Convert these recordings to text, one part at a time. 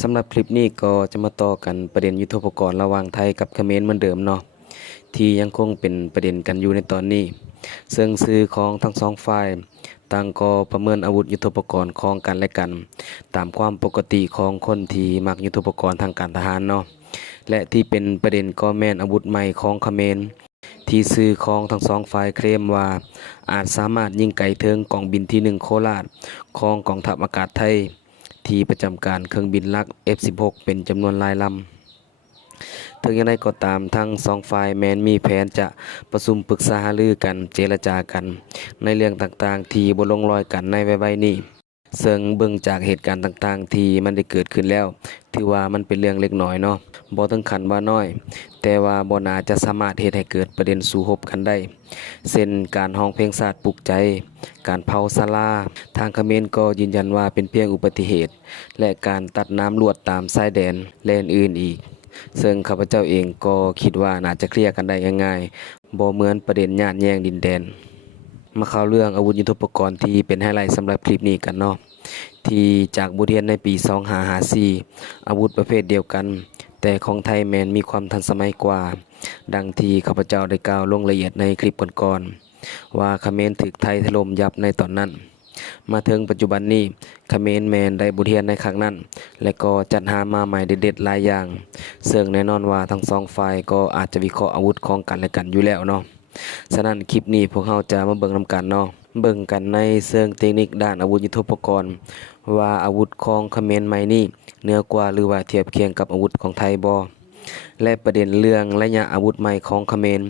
สำหรับคลิปนี้ก็จะมาต่อกันประเด็นยุทโธปกรณ์ระหว่างไทยกับเขมรเหมือนเดิมเนาะที่ยังคงเป็นประเด็นกันอยู่ในตอนนี้ซึ่งสื่อของทั้งสองฝ่ายต่างก็ประเมินอาวุธยุทโธปกรณ์ของกันและกันตามความปกติของคนที่มักยุทโธปกรณ์ทางการทหารเนาะและที่เป็นประเด็นก็แม่นอาวุธใหม่ของเขมรที่สื่อของทั้งสองฝ่ายเคลมว่าอาจสามารถยิงไกลถึงกองบินที่1โคราชของกองทัพอากาศไทยที่ประจำการเครื่องบินลัก F16 เป็นจำนวนหลายลำถึงอย่างไรก็ตามทั้งสองฝ่ายแม้นมีแผนจะประชุมปรึกษาหารือกันเจรจากันในเรื่องต่างๆที่บ่ลงรอยกันในไวๆนี้ซึ่งเบิ่งจากเหตุการณ์ต่างๆที่มันได้เกิดขึ้นแล้วถือว่ามันเป็นเรื่องเล็กน้อยเนาะบ่ถึงขั้นว่าน้อยแต่ว่าบ่น่าจะสามารถเฮ็ดให้เกิดประเด็นสู้รบกันได้เช่นการร้องเพลงชาติปลุกใจการเผาศาลาทางเขมรก็ยืนยันว่าเป็นเพียงอุบัติเหตุและการตัดน้ำลวดตามชายแดนและอื่นๆอีกซึ่งข้าพเจ้าเองก็คิดว่าน่าจะเคลียร์กันได้ง่ายๆบ่เหมือนประเด็นญาติแย่งดินแดนมาเข้าเรื่องอาวุธยุทโธปกรณ์ที่เป็นไฮไลท์สำหรับคลิปนี้กันเนาะที่จากบทเรียนในปี2554อาวุธประเภทเดียวกันแต่ของไทยแมนมีความทันสมัยกว่าดังที่ข้าพเจ้าได้กล่าวลงละเอียดในคลิปก่อนๆว่าเขมรถูกไทยถล่มยับในตอนนั้นมาถึงปัจจุบันนี้เขมรแมนได้บทเรียนในครั้งนั้นและก็จัดหามาใหม่เด็ดๆหลายอย่างซึ่งแน่นอนว่าทั้งสองฝ่ายก็อาจจะวิเคราะห์อาวุธของกันและกันอยู่แล้วเนาะฉะนั้นคลิปนี้พวกเราจะมาเบิ่งนำกันเนาะเบิ่งกันในเชิงเทคนิคด้านอาวุธยุทโธปกรณ์ว่าอาวุธของเขมรใหม่นี้เหนือกว่าหรือว่าเทียบเคียงกับอาวุธของไทยบ่และประเด็นเรื่องระยะอาวุธใหม่ของเขมร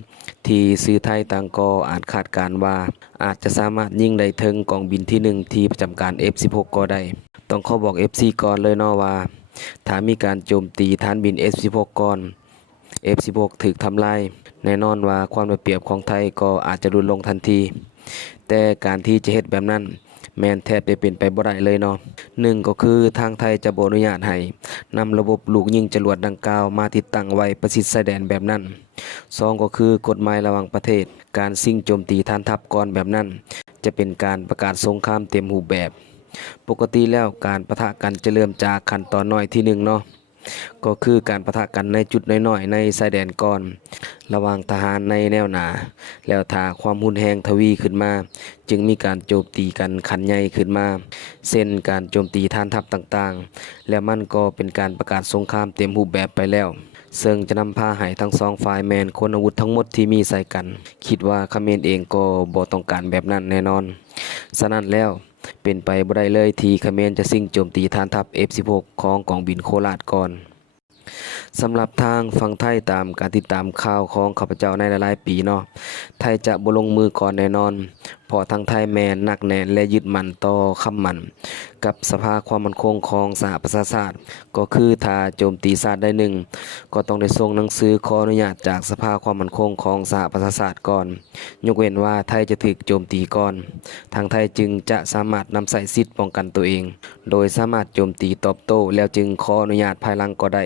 ที่สื่อไทยต่างก็อาจคาดการณ์ว่าอาจจะสามารถยิงได้ถึงกองบินที่1ที่ประจำการ F16 ก็ได้ต้องขอบอก FC ก่อนเลยเนาะว่าถ้ามีการโจมตีฐานบิน F16 ก่อน F16 ถูกทำลายแน่นอนว่าความได้เปรียบของไทยก็อาจจะลดลงทันทีแต่การที่จะเฮ็ดแบบนั้นแม่นแทบจะเป็นไปบ่ได้เลยเนาะหนึ่งก็คือทางไทยจะบ่อนุญาตให้นำระบบลูกยิงจรวดดังกล่าวมาติดตั้งไว้ประชิดชายแดนแบบนั้นสองก็คือกฎหมายระหว่างประเทศการซิ่งโจมตีฐานทัพก่อนแบบนั้นจะเป็นการประกาศสงครามเต็มรูปแบบปกติแล้วการปะทะกันจะเริ่มจากขั้นตอนน้อยที่1เนาะก็คือการปะทะกันในจุดน้อยๆในชายแดนก่อนระหว่างทหารในแนวหน้าแล้วถ้าความรุนแรงทวีขึ้นมาจึงมีการโจมตีกันขันใหญ่ขึ้นมาเช่นการโจมตีฐานทัพต่างๆและมันก็เป็นการประกาศสงครามเต็มรูปแบบไปแล้วซึ่งจะนำพาให้ทั้งสองฝ่ายแมนคนอาวุธทั้งหมดที่มีใส่กันคิดว่าเขมรเองก็บ่ต้องการแบบนั้นแน่นอนฉะนั้นแล้วเป็นไปบ่ได้เลยที่เขมรจะซิ่งโจมตีฐานทัพ F16 ของกองบินโคราชก่อนสำหรับทางฝั่งไทยตามการติดตามข่าวของข้าพเจ้าในหลายๆปีเนาะไทยจะบ่ลงมือก่อนแน่นอนเพราะทางไทยแมนหนักแน่นและยึดมั่นต่อคำมั่นกับสภาความมั่นคงของสหประชาชาติก็คือถ้าโจมตีชาติได้หนึ่งก็ต้องได้ส่งหนังสือขออนุญาตจากสภาความมั่นคงของสหประชาชาติก่อนยกเว้นว่าไทยจะถูกโจมตีก่อนทางไทยจึงจะสามารถนำใส่สิทธิ์ป้องกันตัวเองโดยสามารถโจมตีตอบโต้แล้วจึงขออนุญาตภายหลังก็ได้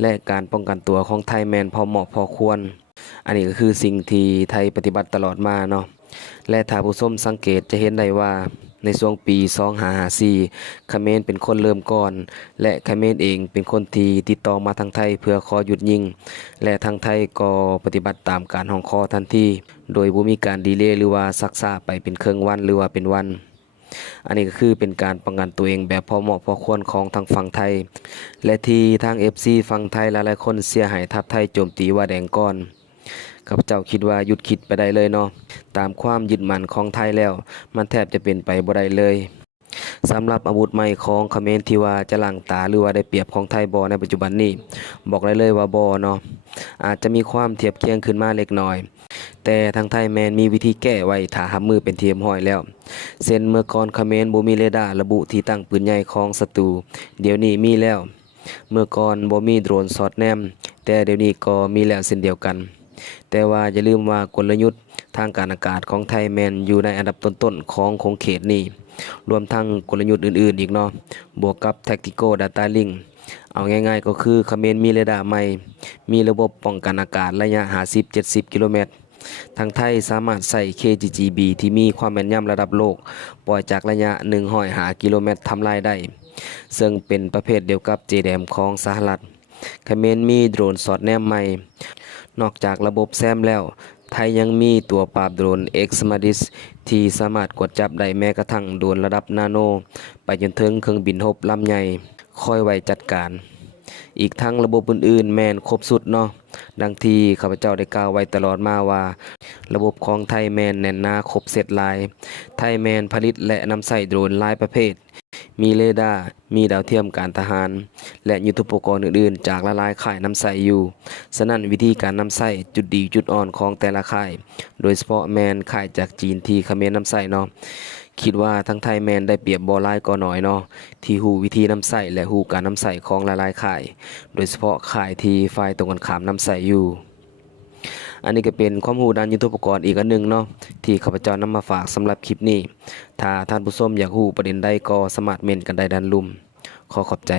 และการป้องกันตัวของไทยแมนพอเหมาะพอควรอันนี้ก็คือสิ่งที่ไทยปฏิบัติตลอดมาเนาะและถ้าผู้ชมสังเกตจะเห็นได้ว่าในช่วงปี2554เขมรเป็นคนเริ่มก่อนและเขมรเองเป็นคนที่ติดต่อมาทางไทยเพื่อขอหยุดยิงและทางไทยก็ปฏิบัติตามการร้องขอทันทีโดยบ่มีการดีเลย์หรือว่าซักษาไปเป็นครึ่งวันหรือว่าเป็นวันอันนี้ก็คือเป็นการป้องกันตัวเองแบบพอเหมาะพอควรของทางฝั่งไทยและที่ทาง FC ฝั่งไทยหลายๆคนเสียหายทัพไทยโจมตีว่าแดงก่อนข้าพเจ้าคิดว่าหยุดคิดไปได้เลยเนาะตามความยึดมั่นของไทยแล้วมันแทบจะเป็นไปบ่ได้เลยสำหรับอาวุธใหม่ของเขมรที่ว่าจะล้างตาหรือว่าได้เปรียบของไทยบ่ในปัจจุบันนี้บอกได้เลยว่าบ่เนาะอาจจะมีความเทียบเคียงขึ้นมาเล็กน้อยแต่ทางไทยแมนมีวิธีแก้ไว้ถ้าหับมือเป็นทีมห้อยแล้วเช่นเมื่อก่อนเขมรบ่มีเรดาร์ระบุที่ตั้งปืนใหญ่ของศัตรูเดี๋ยวนี้มีแล้วเมื่อก่อนบ่มีโดรนสอดแนมแต่เดี๋ยวนี้ก็มีแล้วเช่นเดียวกันแต่ว่าอย่าลืมว่ากลยุทธ์ทางการอากาศของไทยแมนอยู่ในอันดับต้นๆของเขตนี้รวมทั้งกลยุทธ์อื่นๆอีกเนาะบวกกับ Tactical Data Link เอาง่ายๆก็คือเขมรมีเรดาร์ใหม่มีระบบป้องกันอากาศระยะ50-70กิโลเมตรทางไทยสามารถใส่ KGGB ที่มีความแม่นยำระดับโลกปล่อยจากระยะ105กิโลเมตรทำลายได้ ซึ่งเป็นประเภทเดียวกับ JDAM ของสหรัฐเขมรมีโดรนสอดแนมใหม่นอกจากระบบแซมแล้วไทยยังมีตัวปราบโดรน X-MADIS ที่สามารถกดจับได้แม้กระทั่งโดรนระดับนาโนไปจนถึงเครื่องบินรบลำใหญ่คอยไว้จัดการอีกทั้งระบบอื่นๆแม่นครบสุดเนาะดังที่ข้าพเจ้าได้กล่าวไว้ตลอดมาว่าระบบของไทยแมนแน่นหนาครบเสร็จหลายไทยแมนผลิตและนำใส่โดรนหลายประเภทมีเรดาร์มีดาวเทียมการทหารและยุทโธปกรณ์อื่นๆจากหลายๆค่ายนำใส่อยู่ฉะนั้นวิธีการนำใส่จุดดีจุดอ่อนของแต่ละค่ายโดยเฉพาะแมนค่ายจากจีนที่เขมรนำใส่เนาะคิดว่าทั้งไทยแมนได้เปรียบบ่หลายก็น้อยเนาะที่ฮู้วิธีนำใส่และฮู้การนำใส่ของหลายๆค่ายโดยเฉพาะค่ายที่ฝ่ายตรงกันข้ามนำใส่อยู่อันนี้ก็เป็นความรู้ด้านยุทโธปกรณ์อีกอันหนึงเนาะที่ข้าพเจ้านำมาฝากสำหรับคลิปนี้ถ้าท่านผู้ชมอยากฮู้ประเด็นใดก็สามารถเมนต์กันได้ด้านลุ่มขอขอบใจ